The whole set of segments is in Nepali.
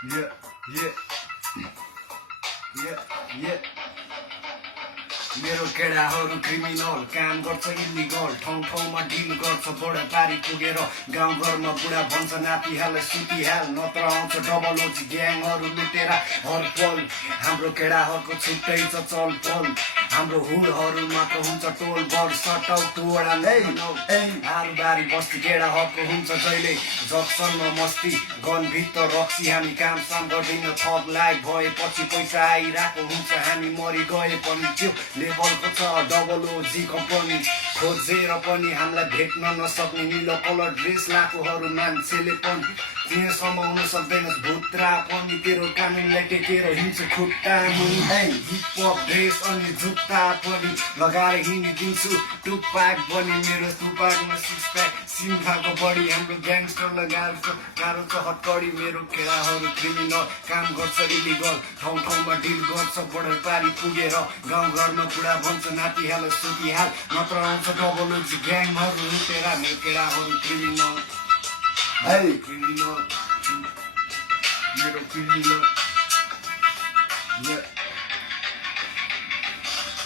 Yeah, yeah, yeah, yeah. मेरो केडाहरू क्रिमिनल काम गर्छ इलिगल ठाउँ ठाउँमा डिल गर्छ बडा पारी पुगेर गाउँघरमा बुढा भन्छ नातिहाल सुतिहाल नत्र आउँछ डबल ओजी ग्याङहरू लुटेर हर पल हाम्रो केडाहरूको छुट्टै छ चल पल हाम्रो हुडहरू मात्र हुन्छ टोल बर सटाउ टोडा हालबारी बस्ती केडाहरूको हुन्छ जहिले जक्सनमा मस्ती गनभित्र रक्सी हामी कामसाम गर्दैन थप लाग भएपछि पैसा आइरहेको हुन्छ हामी मरि गए पनि त्यो लेभलको छ डबल ओजी कम्पनी खोजेर पनि हामीलाई भेट्न नसक्ने निलो कलर ड्रेस लाएकोहरू मान्छेले पनि त्यहाँसम्म हुन सक्दैन भुत्रा पनि तेरो कानुनलाई टेकेर हिँड्छ खुट्टा मुनि हिपहप ड्रेस अनि जुत्ता पनि लगाएर हिँडिदिन्छु टुपाक पनि मेरो टुपाकमा सिक्स प्याक सिम्फाको बढी हाम्रो ग्याङस्टर लगाएर गाह्रो छ हतकडी मेरो केडाहरू क्रिमिनल काम गर्छ इलिगल ठाउँ ठाउँमा डिल गर्छ बोर्डर पारी पुगेर गाउँघरमा बुढा भन्छ नातिहाल सुतिहाल नत्र आउँछ डबल ओजी ग्याङहरू लुटेर मेरो केडाहरू क्रिमिनल क्रिमिनल मेरो क्रिमिनल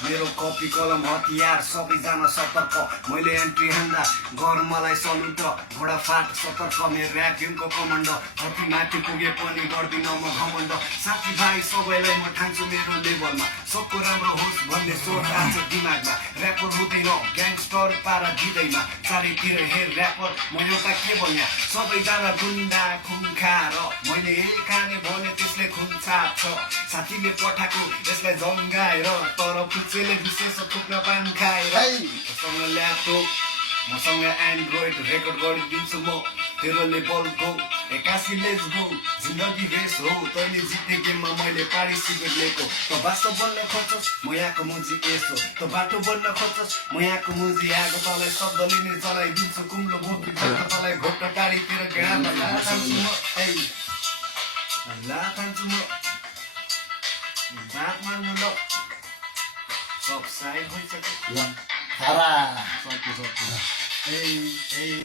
मेरो कपी कलम हतियार सबैजना सतर्क मैले एन्ट्री हान्दा गर मलाई सलुट घोडा फाट सतर्क मेरो ऱ्याकिङको कमान्ड कति माथि पुगे पनि गर्दिन म घमण्ड साथीभाइ सबैलाई म ठान्छु मेरो लेभलमा सबको राम्रो होस् भन्ने सोच आउँछ दिमागमा ऱ्यापर हुँदैन ग्याङस्टर पारा दिँदैन चारैतिर हेर ऱ्यापर म एउटा के भन्या सबैजना गुन्डा खुङ्खार मैले यही खाने भने त्यसले खुन छाप्छ साथीले पठाएको यसलाई जङ्गाएर तर पुच्चेले विशेष थुक्न पान खाएर मसँग ल्यापटप मसँग एन्ड्रोइड रेकर्ड गरिदिन्छु म तेरो लेभलको 81 लेट्स गो जिन्दगी रेस हो तैँले जित्ने गेममा मैले पार्टिसिपेट लिएको त वास्तव बन्न खोज्छस् म यहाँको मुजी यसो त बाटो बन्न खोज्छस् म यहाँको मुजी आएको तँलाई शब्द लिने चलाइदिन्छु कुम्लो बोकी तँलाई घोट्टा टाढीतिर घेरामा लाखान्छु म लाखान्छु म बात मान्नु ल सब साइड भइसक्यो हरा सक्यो